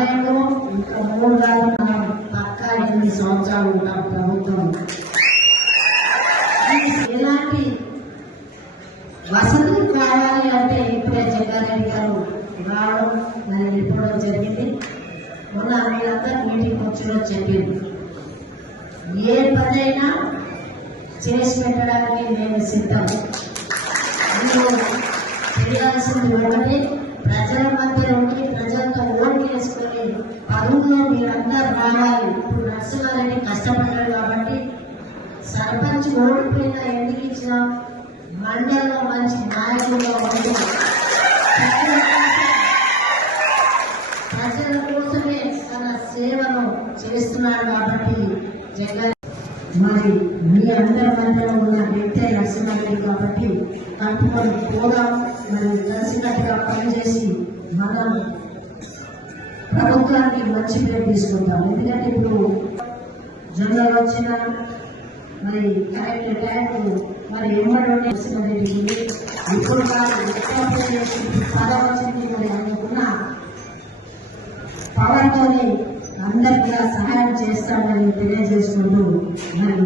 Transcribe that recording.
సమయంలో ఇంకా 3 కాదు మనం పక్కా 8 సంవత్సరాలు ఉంటాం ప్రభుత్వం. ఎలాంటి వసతులు కావాలి అంటే ఇప్పుడే జగ్గారెడ్డి గారు రావడం మరి చెప్పడం జరిగింది. మొన్న మీరంతా మీటింగ్ వచ్చిన చెప్పింది ఏ పనైనా చేసి పెట్టడానికి నేను సిద్ధం. మీరు చేయాల్సింది ఒకటి, ప్రజల మధ్య ఉండి ప్రజలతో ఓటు వేసుకొని పరుగులో మీరందరూ రావాలి. ఇప్పుడు నరసింహారెడ్డి కష్టపడ్డాడు కాబట్టి సర్పంచ్ ఓడిపోయినా ఎందుకు ఇచ్చినాం, మండలంలో మంచి నాయకులుగా ఉండి ప్రజల కోసమే తన సేవను చేస్తున్నాడు కాబట్టి జగన్ మరి మీ అందరి మధ్యలో ఉన్న వ్యక్తే నరసింహారెడ్డి కాబట్టి కట్టుకొని పోదాం, మరి కలిసికట్టుగా పనిచేసి మనం ప్రభుత్వానికి మంచి పేరు తీసుకుంటాం. ఎందుకంటే ఇప్పుడు జనరల్ వచ్చిన మరి కరెక్ట్ టైంకు మరి ఎమ్మడి నరసింహారెడ్డికి ఇప్పుడు పదవి వచ్చింది. మరి అందుకున్న పవర్తోని అందరికీ సహాయం చేస్తామని తెలియజేసుకుంటూ మరి